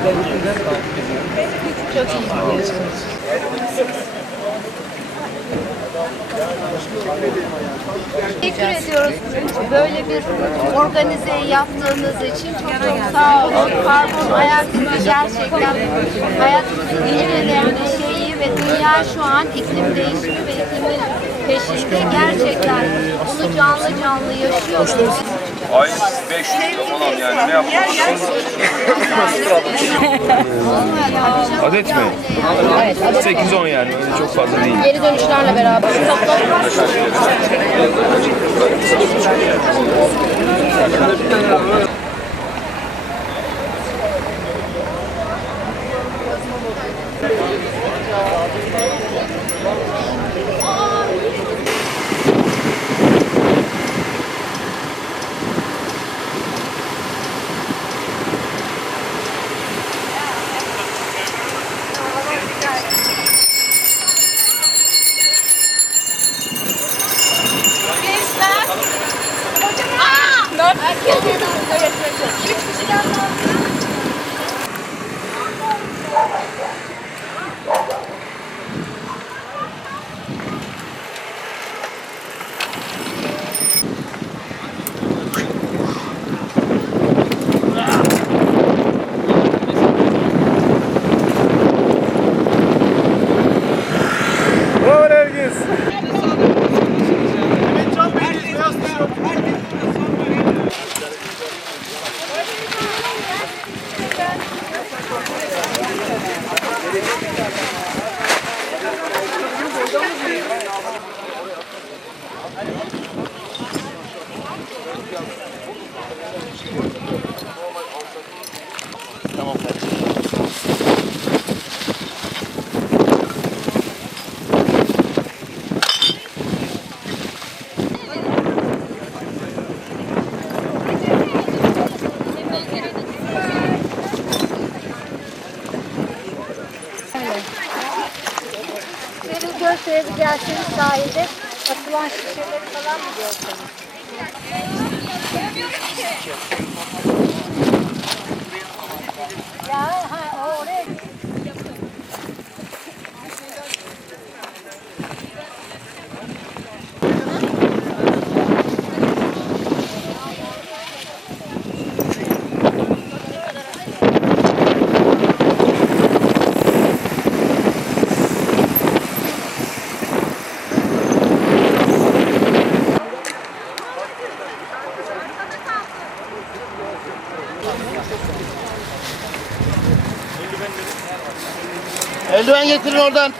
Çok iyi gidiyorsunuz. Teşekkür ediyoruz. Böyle bir organize yaptığınız için çok sağ olun. Karbon ayak izi gerçekten hayatımızın en önemli şeyi ve dünya şu an iklim değişimi ve iklimin peşinde gerçekten bunu canlı canlı yaşıyoruz. Ay 500 lira falan yani ne yapıyorsunuz? Adet mi? Evet, adet 8-10 yani öyle çok fazla değil. geri dönüşlerle beraber. Benim Görsey'e bir gelseniz sahilde atılan şişeleri falan mı görseniz? Ya oraya Eldiven getirin oradan.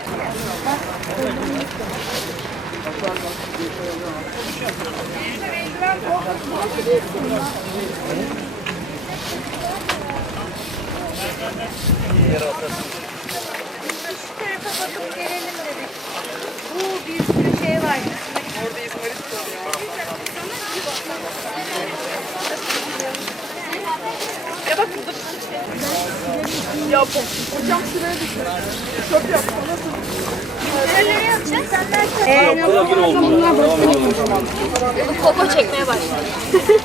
şu tarafa bakıp gelelim dedik. Bu bir sürü şey var. Ya bak burada. Ya hocam şuraya düşün. Çöp yap. Neler yapacağız? Popo çekmeye başladı.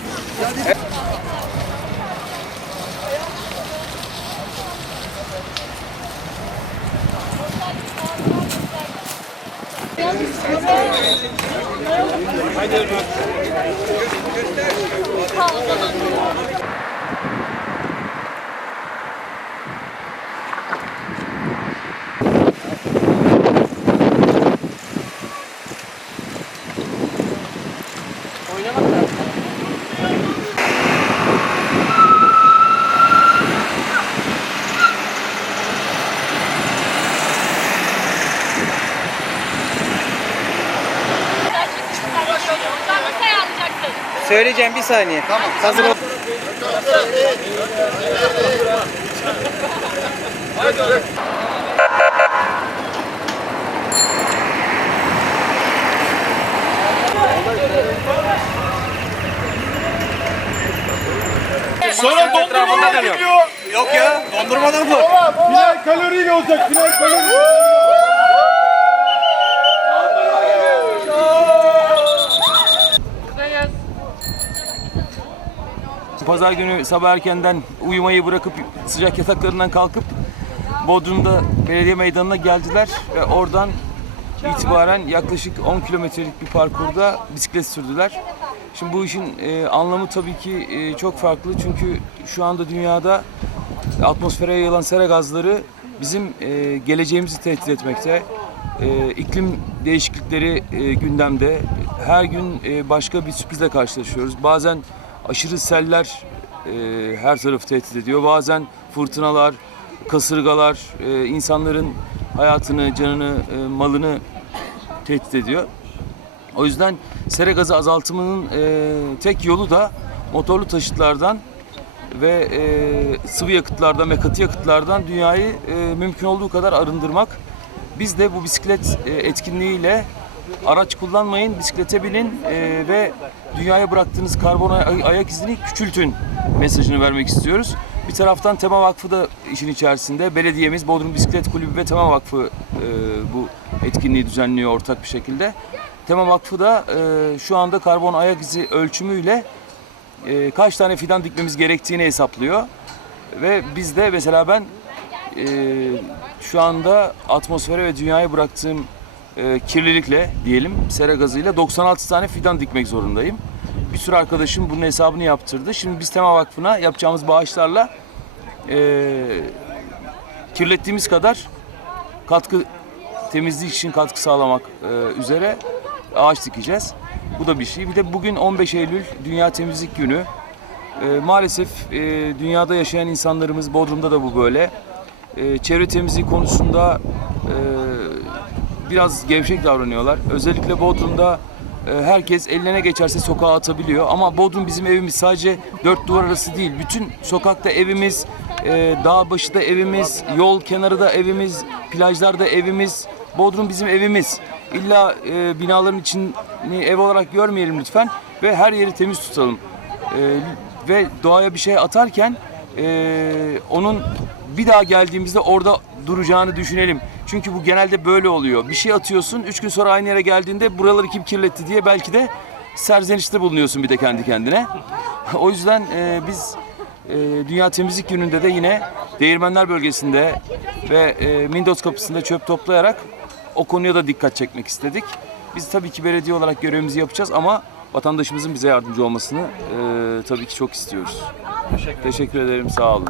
Söyleyeceğim bir saniye. Tamam. Hazır ol. Sonra dondurmadan geliyor. Yok ya. Dondurmadan mı? Final kaloriyle olacak. Final kalori. pazar günü sabah erkenden uyumayı bırakıp sıcak yataklarından kalkıp Bodrum'da belediye meydanına geldiler ve oradan itibaren yaklaşık 10 kilometrelik bir parkurda bisiklet sürdüler. Şimdi bu işin anlamı tabii ki çok farklı çünkü şu anda dünyada atmosfere yayılan sera gazları bizim geleceğimizi tehdit etmekte. İklim değişiklikleri gündemde. Her gün başka bir sürprizle karşılaşıyoruz. Bazen aşırı seller her tarafı tehdit ediyor. Bazen fırtınalar, kasırgalar insanların hayatını, canını, malını tehdit ediyor. O yüzden sera gazı azaltımının tek yolu da motorlu taşıtlardan ve sıvı yakıtlardan ve katı yakıtlardan dünyayı mümkün olduğu kadar arındırmak. Biz de bu bisiklet etkinliğiyle araç kullanmayın, bisiklete binin ve dünyaya bıraktığınız karbon ayak izini küçültün mesajını vermek istiyoruz. Bir taraftan Tema Vakfı da işin içerisinde. Belediyemiz, Bodrum Bisiklet Kulübü ve Tema Vakfı bu etkinliği düzenliyor ortak bir şekilde. Tema Vakfı da şu anda karbon ayak izi ölçümüyle kaç tane fidan dikmemiz gerektiğini hesaplıyor. Ve biz de mesela ben şu anda atmosfere ve dünyaya bıraktığım kirlilikle diyelim sera gazıyla 96 tane fidan dikmek zorundayım. Bir sürü arkadaşım bunun hesabını yaptırdı. Şimdi biz Tema Vakfı'na yapacağımız bağışlarla kirlettiğimiz kadar temizlik için katkı sağlamak üzere ağaç dikeceğiz. Bu da bir şey. Bir de bugün 15 Eylül Dünya Temizlik Günü. Maalesef dünyada yaşayan insanlarımız, Bodrum'da da bu böyle. Çevre temizliği konusunda biraz gevşek davranıyorlar. Özellikle Bodrum'da herkes eline ne geçerse sokağa atabiliyor. Ama Bodrum bizim evimiz, sadece dört duvar arası değil. Bütün sokakta evimiz, dağ başı da evimiz, yol kenarı da evimiz, plajlarda evimiz. Bodrum bizim evimiz. İlla binaların içini ev olarak görmeyelim lütfen ve her yeri temiz tutalım. Ve doğaya bir şey atarken onun bir daha geldiğimizde orada duracağını düşünelim. Çünkü bu genelde böyle oluyor. Bir şey atıyorsun, 3 gün sonra aynı yere geldiğinde buraları kim kirletti diye belki de serzenişte bulunuyorsun bir de kendi kendine. O yüzden biz Dünya Temizlik Günü'nde de yine Değirmenler bölgesinde ve Mindos kapısında çöp toplayarak o konuya da dikkat çekmek istedik. Biz tabii ki belediye olarak görevimizi yapacağız ama vatandaşımızın bize yardımcı olmasını tabii ki çok istiyoruz. Teşekkür ederim, sağ olun.